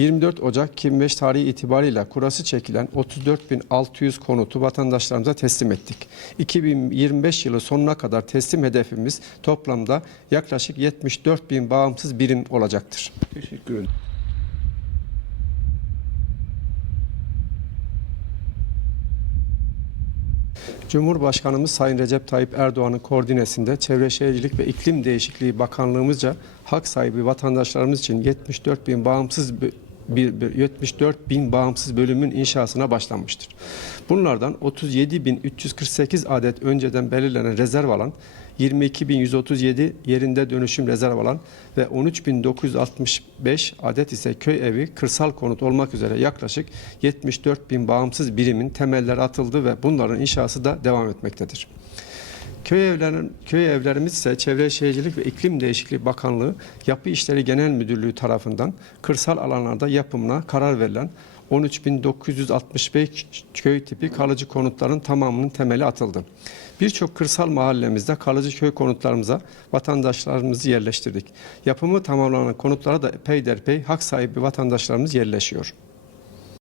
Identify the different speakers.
Speaker 1: 24 Ocak 2005 tarihi itibariyle kurası çekilen 34.600 konutu vatandaşlarımıza teslim ettik. 2025 yılı sonuna kadar teslim hedefimiz toplamda yaklaşık 74.000 bağımsız birim olacaktır.
Speaker 2: Teşekkür ederim.
Speaker 1: Cumhurbaşkanımız Sayın Recep Tayyip Erdoğan'ın koordinesinde Çevre Şehircilik ve İklim Değişikliği Bakanlığımızca hak sahibi vatandaşlarımız için 74 bin bağımsız 74 bin bağımsız bölümün inşasına başlanmıştır. Bunlardan 37.348 adet önceden belirlenen rezerv alan, 22.137 yerinde dönüşüm rezerv alan ve 13.965 adet ise köy evi, kırsal konut olmak üzere yaklaşık 74 bin bağımsız birimin temelleri atıldı ve bunların inşası da devam etmektedir. Köy evlerin köy evlerimiz ise Çevre Şehircilik ve İklim Değişikliği Bakanlığı Yapı İşleri Genel Müdürlüğü tarafından kırsal alanlarda yapımına karar verilen 13.965 köy tipi kalıcı konutların tamamının temeli atıldı. Birçok kırsal mahallemizde kalıcı köy konutlarımıza vatandaşlarımızı yerleştirdik. Yapımı tamamlanan konutlara da peyderpey hak sahibi vatandaşlarımız yerleşiyor.